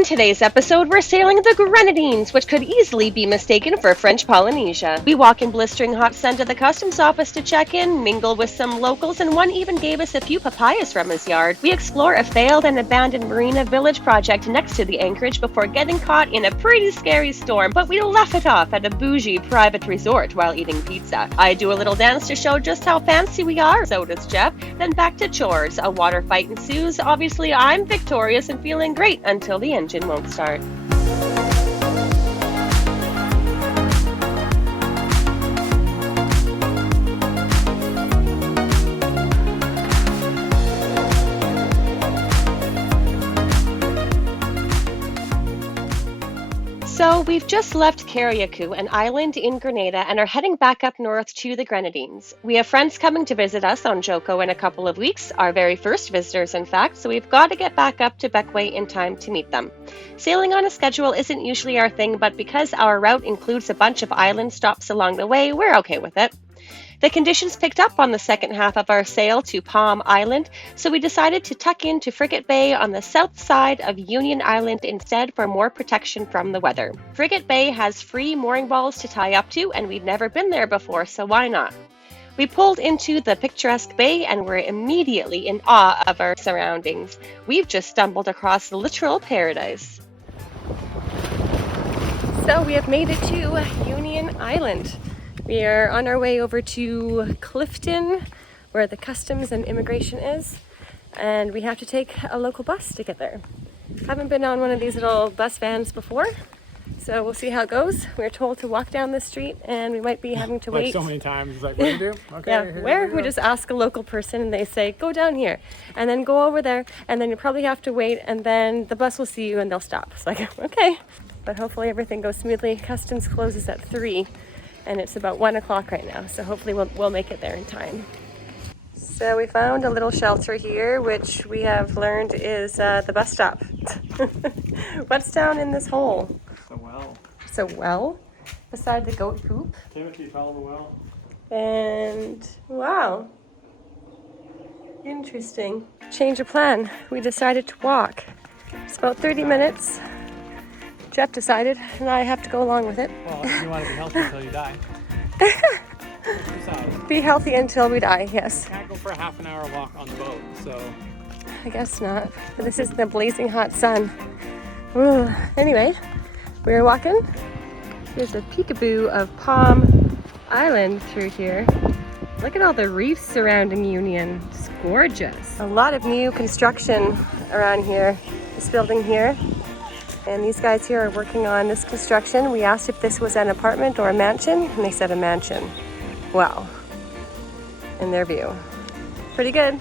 In today's episode, we're sailing the Grenadines, which could easily be mistaken for French Polynesia. We walk in blistering hot sun to the customs office to check in, mingle with some locals, and one even gave us a few papayas from his yard. We explore a failed and abandoned Marina village project next to the anchorage before getting caught in a pretty scary storm, but we laugh it off at a bougie private resort while eating pizza. I do a little dance to show just how fancy we are, so does Jeff. Then back to chores. A water fight ensues. Obviously, I'm victorious and feeling great until the engine won't start. So we've just left Carriacou, an island in Grenada, and are heading back up north to the Grenadines. We have friends coming to visit us on Joko in a couple of weeks, our very first visitors in fact, so we've got to get back up to Bequia in time to meet them. Sailing on a schedule isn't usually our thing, but because our route includes a bunch of island stops along the way, we're okay with it. The conditions picked up on the second half of our sail to Palm Island, so we decided to tuck into Frigate Bay on the south side of Union Island instead for more protection from the weather. Frigate Bay has free mooring balls to tie up to, and we'd never been there before, so why not? We pulled into the picturesque bay and were immediately in awe of our surroundings. We've just stumbled across literal paradise. So we have made it to Union Island. We are on our way over to Clifton, where the customs and immigration is, and we have to take a local bus to get there. Haven't been on one of these little bus vans before, so we'll see how it goes. We're told to walk down the street, and we might be having to wait. So many times, it's like, what do you do? Okay, yeah, where? We just ask a local person, and they say, go down here, and then go over there, and then you probably have to wait, and then the bus will see you, and they'll stop. It's like, okay, but hopefully everything goes smoothly. Customs closes at 3. And it's about 1 o'clock right now, so hopefully we'll make it there in time. So we found a little shelter here, which we have learned is the bus stop. What's down in this hole? It's a well. It's a well? Beside the goat poop? Timothy fell in the well. And wow. Interesting. Change of plan. We decided to walk. It's about 30 minutes. Jeff decided, and I have to go along with it. Well, if you want to be healthy until you die. Be healthy until we die, yes. You can't go for a half an hour walk on the boat, so... I guess not. But this is the blazing hot sun. Ooh. Anyway, we're walking. There's a peekaboo of Palm Island through here. Look at all the reefs surrounding Union. It's gorgeous. A lot of new construction around here. This building here. And these guys here are working on this construction. We asked if this was an apartment or a mansion, and they said a mansion. Wow. In their view. Pretty good.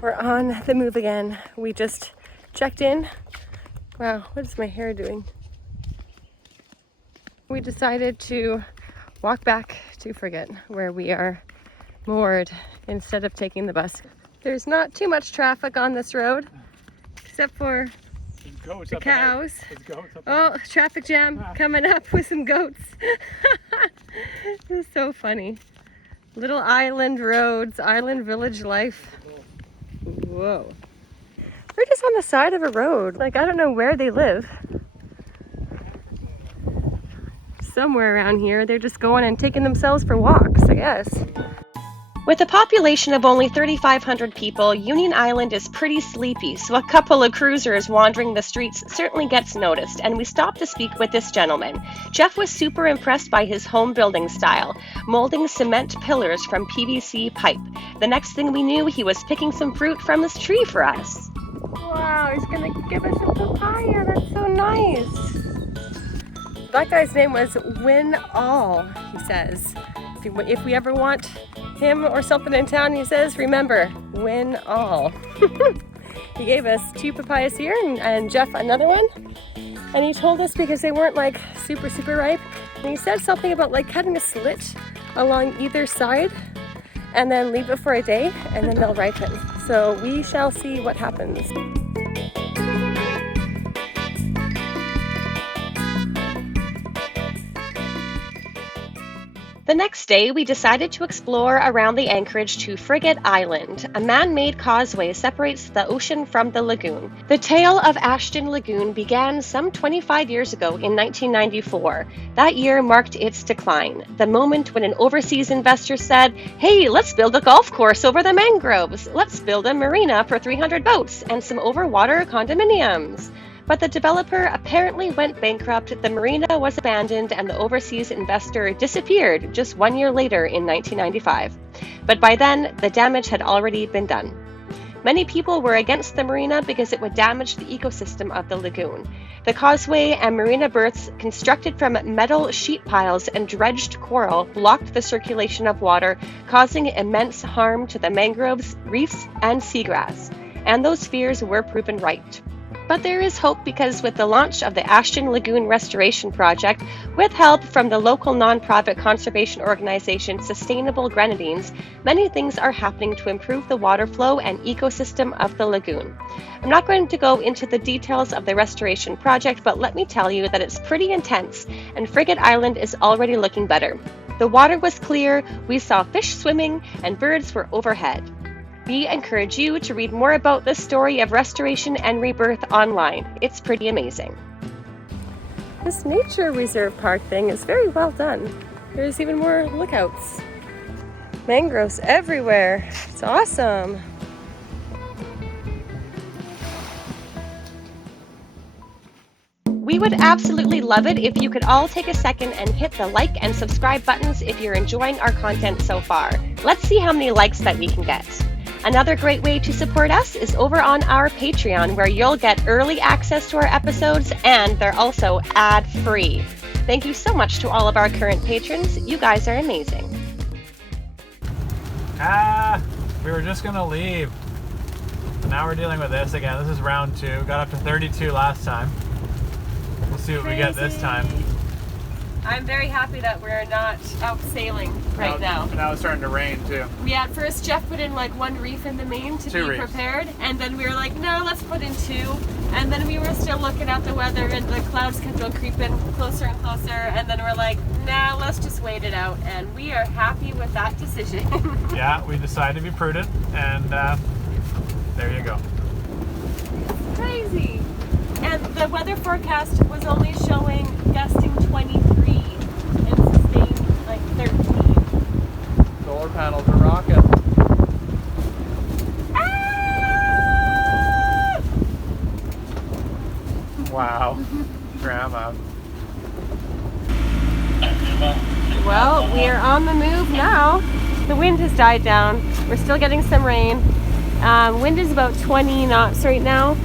We're on the move again. We just checked in. Wow, what is my hair doing? We decided to walk back to Frigate, where we are moored, instead of taking the bus. There's not too much traffic on this road, except for the cows. Oh, traffic jam coming up with some goats. This is so funny. Little island roads, island village life. Whoa. We're just on the side of a road. Like, I don't know where they live. Somewhere around here, they're just going and taking themselves for walks, I guess. With a population of only 3,500 people, Union Island is pretty sleepy, so a couple of cruisers wandering the streets certainly gets noticed, and we stopped to speak with this gentleman. Jeff was super impressed by his home building style, molding cement pillars from PVC pipe. The next thing we knew, he was picking some fruit from this tree for us. Wow, he's gonna give us a papaya. That's so nice. That guy's name was Win All, he says. If we ever want him or something in town, he says, remember, win all. He gave us 2 papayas here and Jeff another one. And he told us because they weren't like super ripe. And he said something about like cutting a slit along either side and then leave it for a day and then they'll ripen. So we shall see what happens. The next day, we decided to explore around the anchorage to Frigate Island. A man-made causeway separates the ocean from the lagoon. The tale of Ashton Lagoon began some 25 years ago in 1994. That year marked its decline, the moment when an overseas investor said, "Hey, let's build a golf course over the mangroves. Let's build a marina for 300 boats and some overwater condominiums." But the developer apparently went bankrupt, the marina was abandoned, and the overseas investor disappeared just 1 year later in 1995. But by then, the damage had already been done. Many people were against the marina because it would damage the ecosystem of the lagoon. The causeway and marina berths, constructed from metal sheet piles and dredged coral, blocked the circulation of water, causing immense harm to the mangroves, reefs, and seagrass. And those fears were proven right. But there is hope because with the launch of the Ashton Lagoon Restoration Project, with help from the local nonprofit conservation organization Sustainable Grenadines, many things are happening to improve the water flow and ecosystem of the lagoon. I'm not going to go into the details of the restoration project, but let me tell you that it's pretty intense, and Frigate Island is already looking better. The water was clear, we saw fish swimming, and birds were overhead. We encourage you to read more about this story of restoration and rebirth online. It's pretty amazing. This nature reserve park thing is very well done. There's even more lookouts. Mangroves everywhere. It's awesome. We would absolutely love it if you could all take a second and hit the like and subscribe buttons if you're enjoying our content so far. Let's see how many likes that we can get. Another great way to support us is over on our Patreon, where you'll get early access to our episodes, and they're also ad-free. Thank you so much to all of our current patrons. You guys are amazing. We were just gonna leave. Now we're dealing with this again. This is round 2. Got up to 32 last time. We'll see what we get this time. I'm very happy that we're not out sailing right now. Now it's starting to rain too. Yeah, at first Jeff put in like 1 reef in the main to be prepared, and then we were like, no, let's put in 2. And then we were still looking at the weather, and the clouds kept on creeping closer and closer, and then we're like, nah, let's just wait it out, and we are happy with that decision. Yeah, we decided to be prudent, and there you go. It's crazy. And the weather forecast was only showing gusting 23 and sustained like 13. Solar panels are rocking. Ah! Wow. Grandma. Well, we are on the move now. The wind has died down. We're still getting some rain. Wind is about 20 knots right now.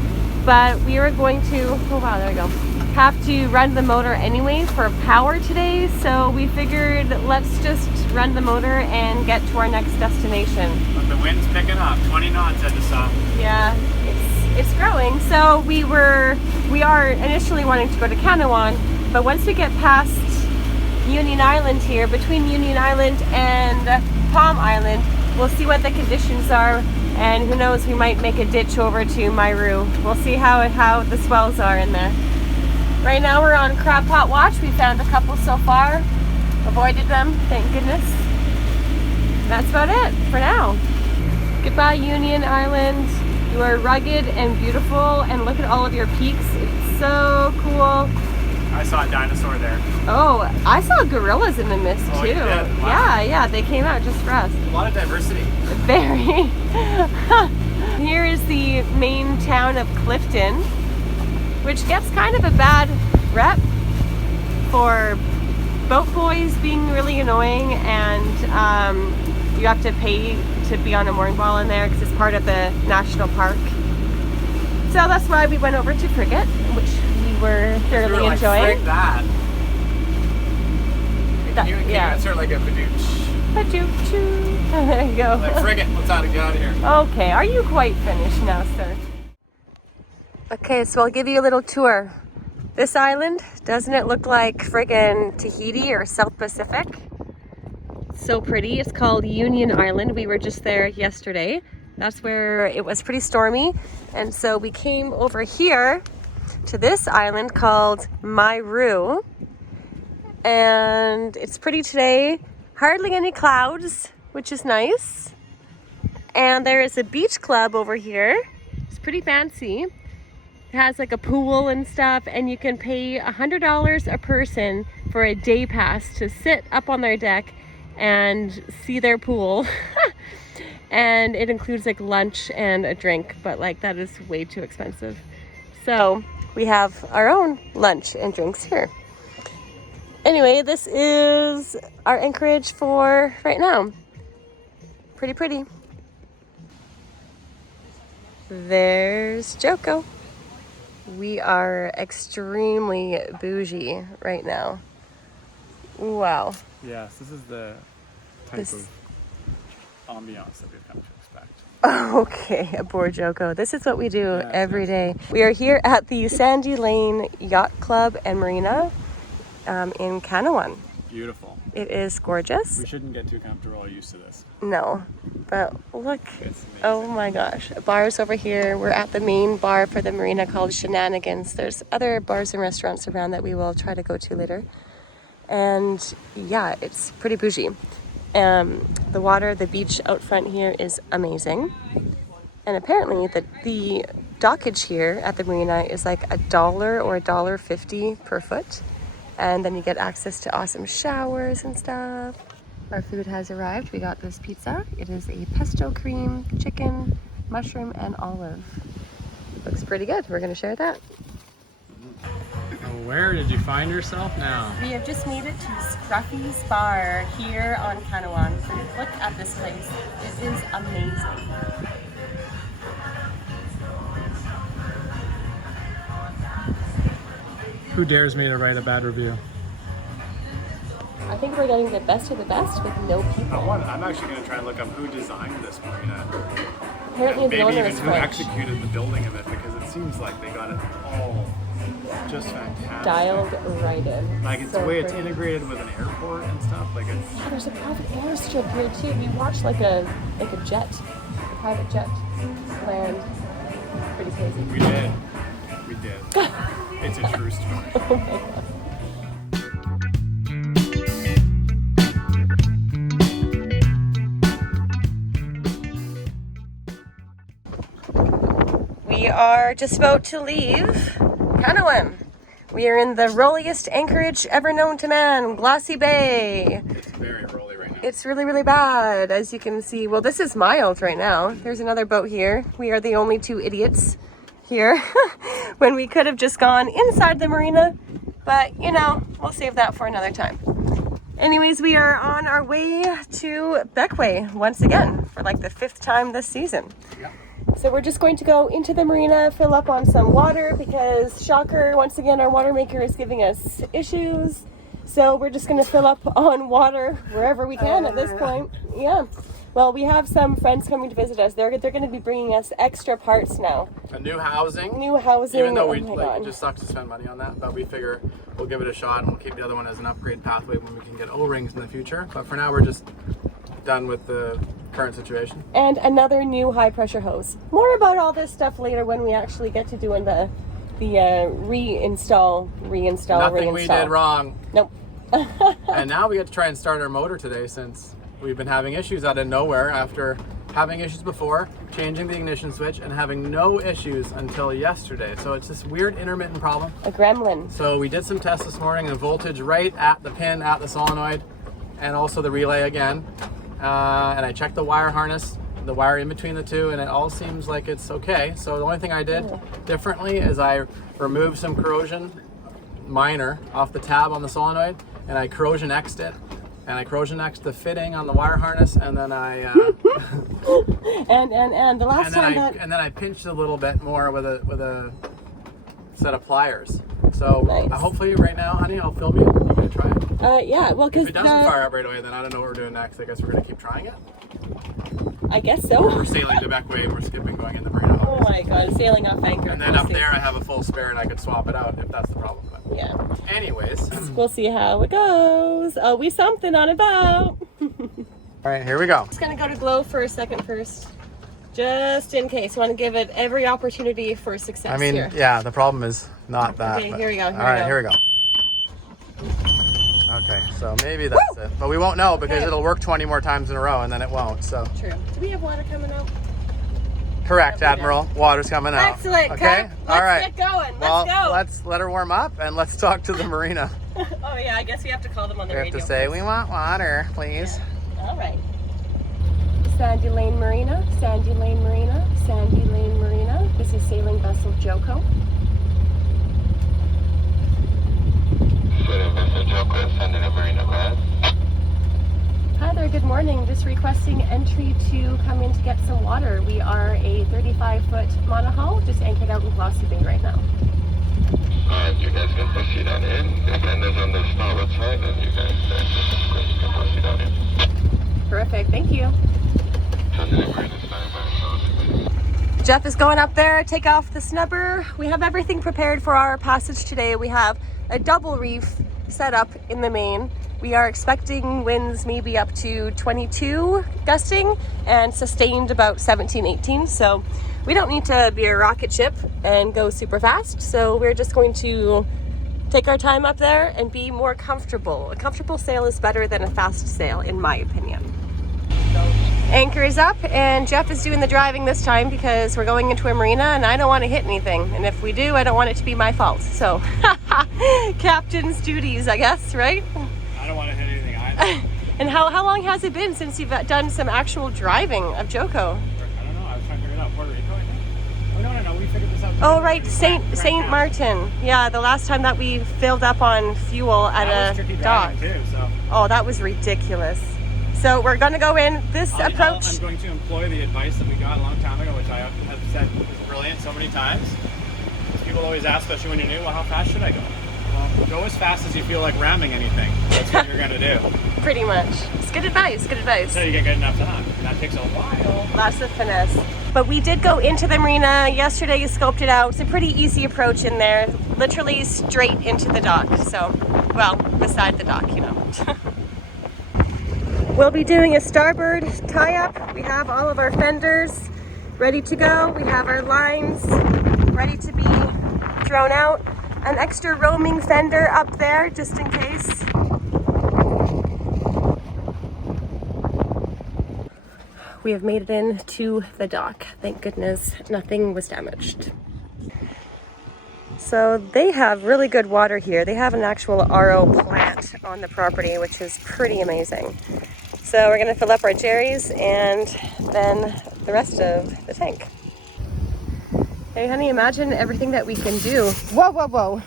But we are going to, oh wow, there we go, have to run the motor anyway for power today, so we figured let's just run the motor and get to our next destination. But the wind's picking up, 20 knots at the sun. Yeah, it's growing. So we are initially wanting to go to Canouan, but once we get past Union Island here, between Union Island and Palm Island, we'll see what the conditions are. And who knows, we might make a ditch over to Mayreau. We'll see how the swells are in there. Right now we're on crab pot watch. We found a couple so far. Avoided them, thank goodness. That's about it for now. Goodbye Union Island. You are rugged and beautiful, and look at all of your peaks. It's so cool. I saw a dinosaur there. Oh, I saw gorillas in the mist too. You did? Wow. Yeah, they came out just for us. A lot of diversity. Very. Here is the main town of Clifton, which gets kind of a bad rep for boat boys being really annoying, and you have to pay to be on a mooring ball in there because it's part of the national park. So that's why we went over to Frigate, which we were thoroughly enjoying. Frick that. Can you insert like a badooch? Badooch. There you go. Like Frigate, let's get out of here. Okay, are you quite finished now, sir? Okay, so I'll give you a little tour. This island, doesn't it look like friggin' Tahiti or South Pacific? It's so pretty. It's called Union Island. We were just there yesterday. That's where it was pretty stormy. And so we came over here to this island called Mayreau. And it's pretty today. Hardly any clouds, which is nice. And there is a beach club over here. It's pretty fancy. It has like a pool and stuff, and you can pay $100 a person for a day pass to sit up on their deck and see their pool. And it includes like lunch and a drink, but like that is way too expensive. So we have our own lunch and drinks here. Anyway, this is our anchorage for right now. Pretty pretty. There's Joko. We are extremely bougie right now. Wow. Yes, this is the type of ambiance that we've come to expect. Okay, aboard Joko. This is what we do every day. We are here at the Sandy Lane Yacht Club and Marina in Canouan. Beautiful. It is gorgeous. We shouldn't get too comfortable or used to this. No, but look. Oh my gosh. Bars over here. We're at the main bar for the marina called Shenanigans. There's other bars and restaurants around that we will try to go to later. And yeah, it's pretty bougie. The water, the beach out front here is amazing. And apparently the dockage here at the marina is like $1 or $1.50 per foot. And then you get access to awesome showers and stuff. Our food has arrived. We got this pizza. It is a pesto cream, chicken, mushroom, and olive. Looks pretty good. We're gonna share that. Where did you find yourself now? We have just made it to Scruffy's Bar here on Canouan. Look at this place. It is amazing. Who dares me to write a bad review? I think we're getting the best of the best with no people. I'm actually going to try and look up who designed this marina. Apparently the owner is who French. executed the building of it, because it seems like they got it all just fantastic. Dialed right in. Like it's So the way it's pretty. integrated with an airport and stuff. Like it's Yeah, there's a private airstrip here too. We watched like a jet, a private jet land. Pretty crazy. we did. It's a true story. Oh my god. We are just about to leave Canouan. We are in the rolliest anchorage ever known to man, Glossy Bay. It's very rolly right now. It's really, really bad, as you can see. Well, this is mild right now. There's another boat here. We are the only two idiots here when we could have just gone inside the marina. But, you know, we'll save that for another time. Anyways, we are on our way to Beckway once again for like the 5th time this season. Yeah. So we're just going to go into the marina, fill up on some water because, shocker, once again, our water maker is giving us issues. So we're just going to fill up on water wherever we can at this point. Yeah. Well, we have some friends coming to visit us. They're going to be bringing us extra parts now. A new housing. New housing. Even though it just sucks to spend money on that, but we figure we'll give it a shot and we'll keep the other one as an upgrade pathway when we can get O-rings in the future. But for now, we're just done with the current situation. And another new high pressure hose. More about all this stuff later when we actually get to doing the reinstall. Nothing we did wrong. Nope. And now we get to try and start our motor today, since we've been having issues out of nowhere after having issues before, changing the ignition switch, and having no issues until yesterday. So it's this weird intermittent problem. A gremlin. So we did some tests this morning, the voltage right at the pin at the solenoid, and also the relay again. And I checked the wire harness, the wire in between the two, and it all seems like it's okay. So the only thing I did differently is I removed some corrosion, minor, off the tab on the solenoid, and I corrosion X'd it. And I corrosion X'd the fitting on the wire harness, and then I and the last time and then I pinched a little bit more with a set of pliers. So nice. Hopefully right now, honey, I'll film you. I'm gonna try it. Yeah, well, because if it doesn't fire up right away, then I don't know what we're doing next. I guess we're gonna keep trying it. I guess so. We're sailing to Beckway and we're skipping going in the marina. Oh my god, sailing off anchor. And then up there I have a full spare and I could swap it out if that's the problem. But yeah. Anyways. We'll see how it goes. Always something on a boat. Alright, here we go. Just gonna go to glow for a second first. Just in case. Want to give it every opportunity for success. I mean, here. yeah, the problem is not that. Okay, here we go. Alright, here we go. Okay, so maybe that's it. But we won't know because it'll work 20 more times in a row and then it won't, so. True. Do we have water coming out? Correct, Admiral. Water's coming out. Excellent. Okay, all right. Let's get going. Well, Let's go. let's let her warm up and let's talk to the marina. Oh yeah, I guess we have to call them on the radio. We have to say, we want water, please. Yeah. All right. Sandy Lane Marina, Sandy Lane Marina, Sandy Lane Marina. This is sailing vessel Joko. Sailing vessel Joko, Sandy Lane Marina, man. Hi there, good morning. Just requesting entry to come in to get some water. We are a 35-foot monohull, just anchored out in Glossy Bay right now. Alright, you guys can proceed on in. The vendor's on the starboard side, and you guys can proceed on in. Terrific, thank you. Sandy Lane Marina, standing by. Jeff is going up there, take off the snubber. We have everything prepared for our passage today. We have a double reef set up in the main. We are expecting winds maybe up to 22 gusting and sustained about 17, 18. So we don't need to be a rocket ship and go super fast. So we're just going to take our time up there and be more comfortable. A comfortable sail is better than a fast sail, in my opinion. Anchor is up and Jeff is doing the driving this time because we're going into a marina and I don't want to hit anything. And if we do, I don't want it to be my fault. So captain's duties, I guess, right? I don't want to hit anything either. And how long has it been since you've done some actual driving of Joko? I don't know. I was trying to figure it out. Puerto Rico, I think. Oh, no. We figured this out. Oh, right. Saint Martin. Yeah, the last time that we filled up on fuel at a dock. Too, so. Oh, that was ridiculous. So we're going to go in this approach. I'm going to employ the advice that we got a long time ago, which I have said is brilliant so many times. People always ask, especially when you're new, well, how fast should I go? Well, go as fast as you feel like ramming anything. That's what you're going to do. Pretty much. It's good advice, good advice. Until you get good enough time. And that takes a while. Lots of finesse. But we did go into the marina yesterday. You scoped it out. It's a pretty easy approach in there. Literally straight into the dock. So, well, beside the dock, you know. We'll be doing a starboard tie-up. We have all of our fenders ready to go. We have our lines ready to be thrown out. An extra roaming fender up there, just in case. We have made it in to the dock. Thank goodness nothing was damaged. So they have really good water here. They have an actual RO plant on the property, which is pretty amazing. So we're gonna fill up our jerrys and then the rest of the tank. Hey honey, imagine everything that we can do. Whoa,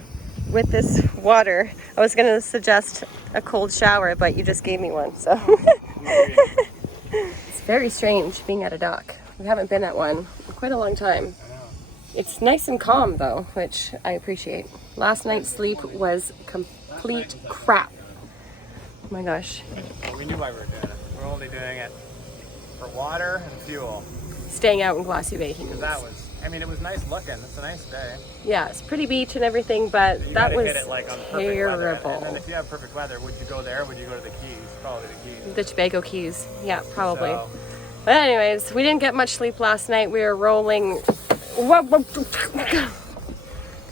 with this water. I was gonna suggest a cold shower, but you just gave me one, so. It's very strange being at a dock. We haven't been at one in quite a long time. It's nice and calm though, which I appreciate. Last night's sleep was complete crap. Oh my gosh. Well, we knew why we were doing it. We're only doing it for water and fuel. Staying out in Glossy Bay, he means. That was, I mean, it was nice looking. It's a nice day. Yeah, it's pretty beach and everything, but You that gotta was hit it, like, on perfect terrible. weather. And then if you have perfect weather, would you go there or would you go to the Keys? Probably the Keys. The Tobago Keys. Yeah, probably. So, But anyways, we didn't get much sleep last night. We were rolling.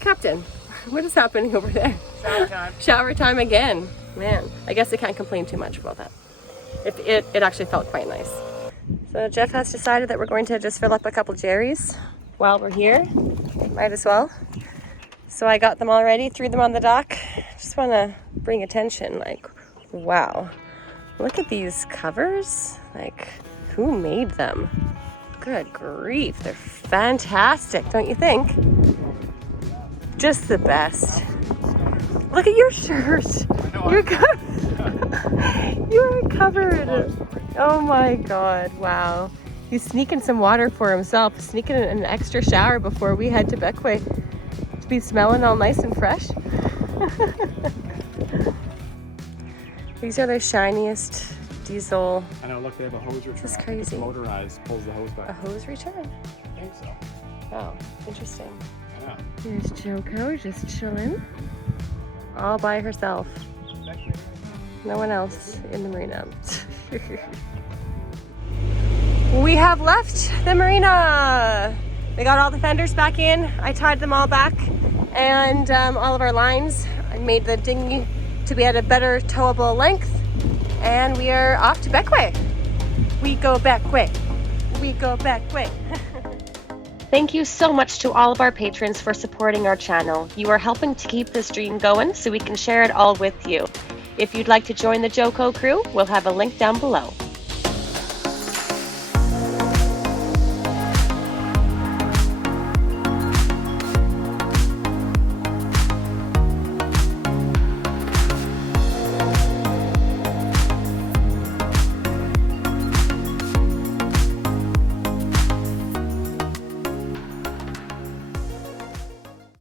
Captain, what is happening over there? shower time. Shower time again. Man, I guess I can't complain too much about that. It actually felt quite nice. So Jeff has decided that we're going to just fill up a couple jerrys while we're here. Might as well. So I got them all ready, threw them on the dock. Just want to bring attention, like, wow. Look at these covers. Like, who made them? Good grief, they're fantastic, don't you think? Just the best. Look at your shirt. You're covered. You're covered. Oh my God, wow. He's sneaking some water for himself, sneaking an extra shower before we head to Beckway to be smelling all nice and fresh. These are the shiniest diesel. I know, look, they have a hose return. This is crazy. It's motorized, pulls the hose back. A hose return? I think so. Oh, interesting. Yeah. Here's Joko just chilling all by herself. No one else in the marina. We have left the marina. We got all the fenders back in. I tied them all back and all of our lines. I made the dinghy to be at a better towable length, and we are off to Beckway. We go Beckway. We go Beckway. Thank you so much to all of our patrons for supporting our channel. You are helping to keep this dream going so we can share it all with you. If you'd like to join the Joco crew, we'll have a link down below.